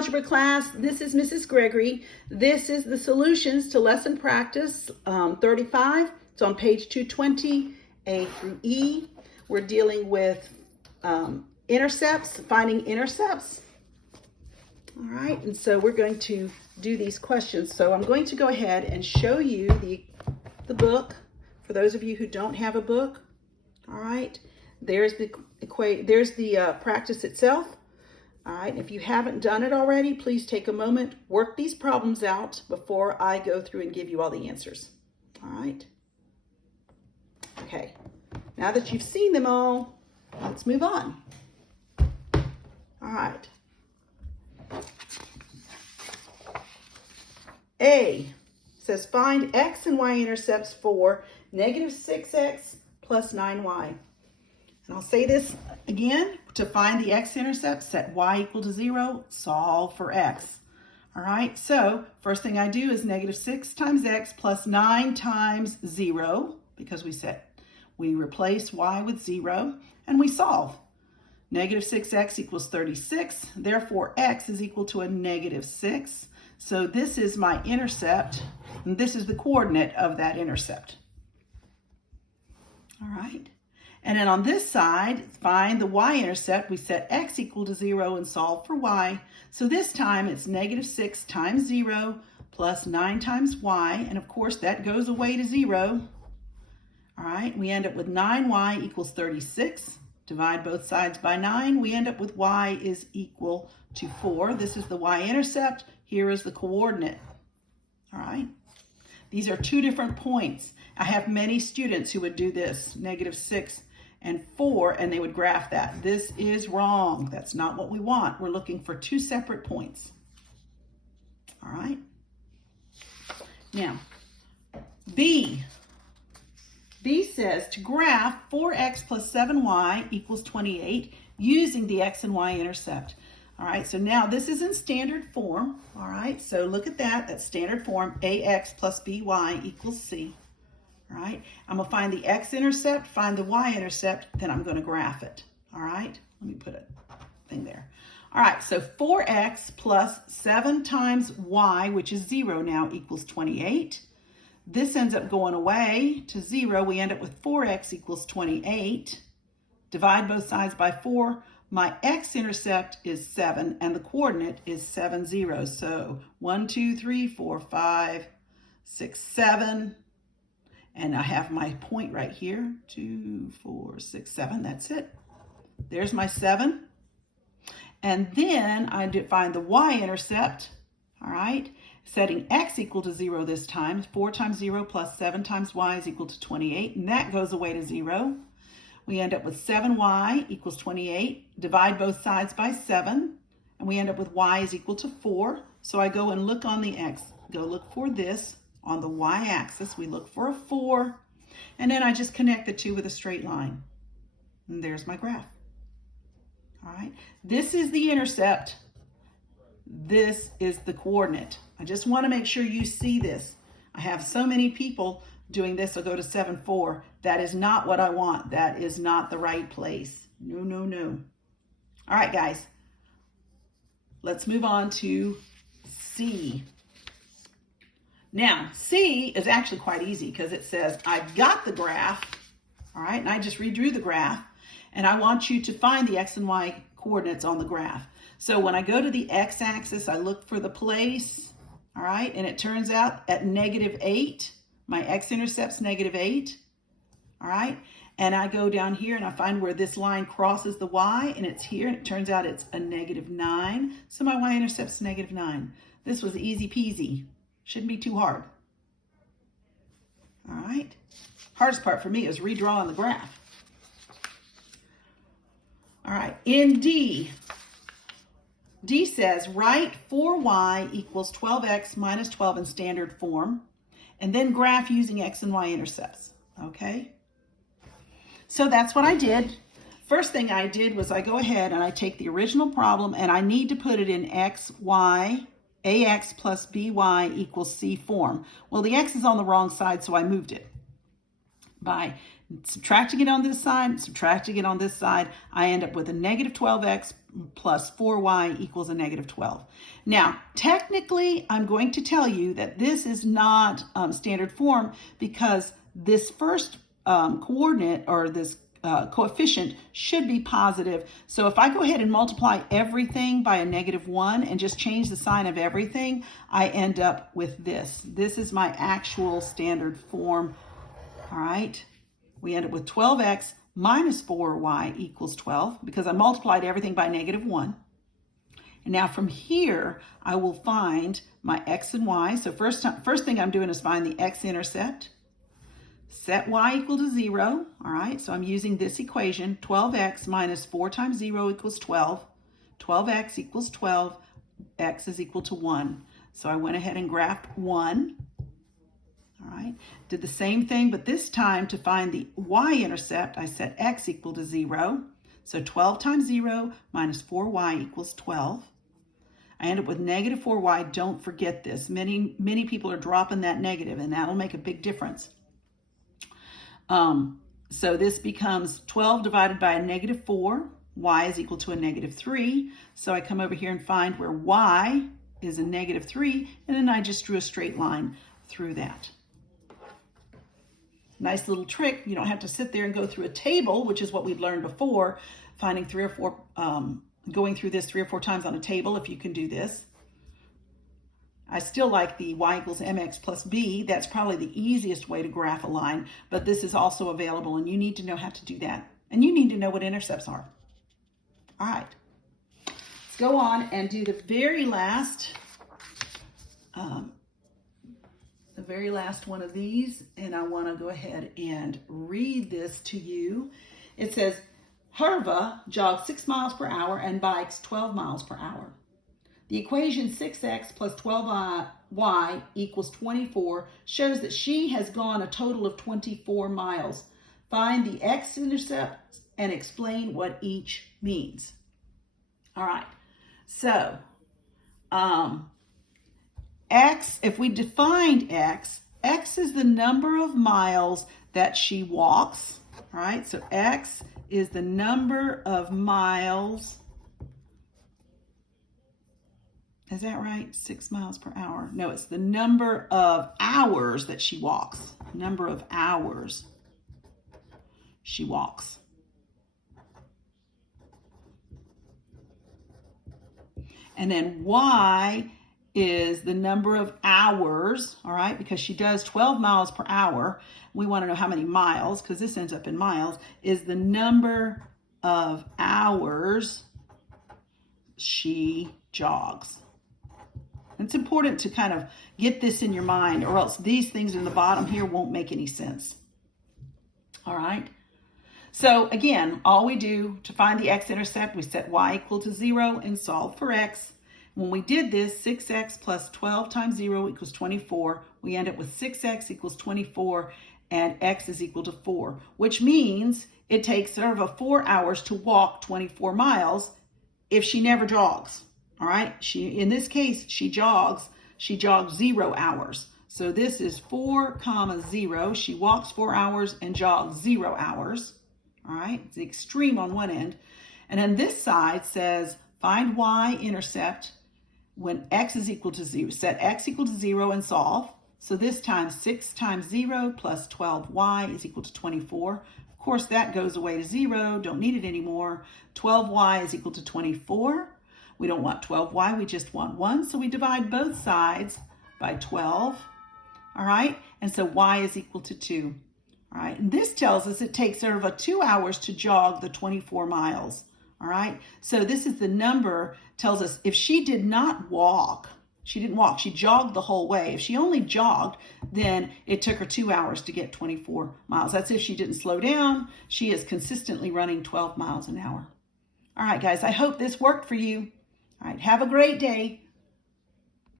Algebra class. This is Mrs. Gregory. This is the solutions to lesson practice 35. It's on page 220, A through E. We're dealing with intercepts, finding intercepts. All right, and so we're going to do these questions. So I'm going to go ahead and show you the book for those of you who don't have a book. All right, there's the practice itself. All right, if you haven't done it already, please take a moment, work these problems out before I go through and give you all the answers. All right. Okay, now that you've seen them all, let's move on. All right. A says find x and y intercepts for negative 6x plus 9y. And I'll say this again, to find the x-intercept, set y equal to 0, solve for x. All right, so first thing I do is negative 6 times x plus 9 times 0, because we replace y with 0, and we solve. Negative 6x equals 36, therefore x is equal to a negative 6. So this is my intercept, and this is the coordinate of that intercept. All right. And then on this side, find the y-intercept. We set x equal to 0 and solve for y. So this time it's negative 6 times 0 plus 9 times y. And of course that goes away to 0. All right, we end up with 9y equals 36. Divide both sides by 9. We end up with y is equal to 4. This is the y-intercept. Here is the coordinate. All right. These are two different points. I have many students who would do this, negative 6 and 4, and they would graph that. This is wrong. That's not what we want. We're looking for two separate points. All right. Now, B. B says to graph 4x plus 7y equals 28 using the x and y intercept. All right, so now this is in standard form. All right, so look at that. That's standard form. AX plus BY equals C. All right, I'm going to find the x-intercept, find the y-intercept, then I'm going to graph it. All right, let me put a thing there. All right, so 4x plus 7 times y, which is 0 now, equals 28. This ends up going away to 0. We end up with 4x equals 28. Divide both sides by 4. My x-intercept is 7, and the coordinate is 7, 0. So 1, 2, 3, 4, 5, 6, 7. And I have my point right here, 2, 4, 6, 7. That's it. There's my 7. And then I find the y-intercept, all right, setting x equal to 0 this time. 4 times 0 plus 7 times y is equal to 28, and that goes away to 0. We end up with 7y equals 28. Divide both sides by 7, and we end up with y is equal to 4. So I go and look on the x. Go look for this. On the y-axis, we look for a 4, and then I just connect the two with a straight line. And there's my graph. All right, this is the intercept. This is the coordinate. I just want to make sure you see this. I have so many people doing this. I'll go to 7, 4. That is not what I want. That is not the right place. No, no, no. All right, guys. Let's move on to C. Now, C is actually quite easy because it says, I've got the graph, all right, and I just redrew the graph, and I want you to find the x and y coordinates on the graph. So when I go to the x-axis, I look for the place, all right, and it turns out at negative 8, my x-intercept's negative 8, all right, and I go down here and I find where this line crosses the y, and it's here, and it turns out it's a negative 9, so my y-intercept's negative 9. This was easy peasy. Shouldn't be too hard. All right. Hardest part for me is redrawing the graph. All right. In D, D says write 4y equals 12x minus 12 in standard form, and then graph using x and y intercepts. Okay. So that's what I did. First thing I did was I go ahead and I take the original problem and I need to put it in x, y, ax plus by equals c form. Well, the x is on the wrong side, so I moved it. By subtracting it on this side, subtracting it on this side, I end up with a negative 12x plus 4y equals a negative 12. Now, technically, I'm going to tell you that this is not standard form because this first coordinate or this coefficient should be positive. So if I go ahead and multiply everything by a negative 1 and just change the sign of everything, I end up with this. This is my actual standard form. All right, we end up with 12x minus 4y equals 12 because I multiplied everything by negative 1. And now from here, I will find my x and y. So first thing I'm doing is find the x-intercept. Set y equal to 0. All right, so I'm using this equation. 12x minus 4 times 0 equals 12. 12x equals 12. X is equal to 1. So I went ahead and graphed 1. All right, did the same thing, but this time to find the y-intercept, I set x equal to 0. So 12 times 0 minus 4y equals 12. I end up with negative 4y. Don't forget this. Many people are dropping that negative, and that'll make a big difference. So this becomes 12 divided by a negative 4. Y is equal to a negative 3. So I come over here and find where y is a negative 3, and then I just drew a straight line through that. Nice little trick. You don't have to sit there and go through a table, which is what we've learned before, finding going through this 3 or 4 times on a table if you can do this. I still like the y equals mx plus b. That's probably the easiest way to graph a line, but this is also available, and you need to know how to do that. And you need to know what intercepts are. All right, let's go on and do the very last one of these, and I want to go ahead and read this to you. It says, Harva jogs 6 miles per hour and bikes 12 miles per hour. The equation 6x plus 12y equals 24 shows that she has gone a total of 24 miles. Find the x-intercept and explain what each means. All right, so x, if we defined x is the number of miles that she walks. All right, so x is the number of miles. Is that right? 6 miles per hour. No, it's the number of hours that she walks. Number of hours she walks. And then y is the number of hours, all right, because she does 12 miles per hour. We want to know how many miles, because this ends up in miles, is the number of hours she jogs. It's important to kind of get this in your mind, or else these things in the bottom here won't make any sense. All right. So again, all we do to find the x-intercept, we set y equal to 0 and solve for x. When we did this, 6x plus 12 times 0 equals 24. We end up with 6x equals 24, and x is equal to 4, which means it takes her 4 hours to walk 24 miles if she never jogs. All right, in this case, she jogs 0 hours. So this is 4, 0. She walks 4 hours and jogs 0 hours. All right, it's the extreme on one end. And then this side says, find y-intercept when x is equal to 0. Set x equal to 0 and solve. So this time 6 times 0 plus 12y is equal to 24. Of course, that goes away to 0. Don't need it anymore. 12y is equal to 24. We don't want 12y, we just want 1. So we divide both sides by 12. All right, and so y is equal to 2. All right, and this tells us it takes her 2 hours to jog the 24 miles. All right, so this is the number, tells us if she did not walk, she jogged the whole way. If she only jogged, then it took her 2 hours to get 24 miles. That's if she didn't slow down. She is consistently running 12 miles an hour. All right, guys, I hope this worked for you. All right, have a great day.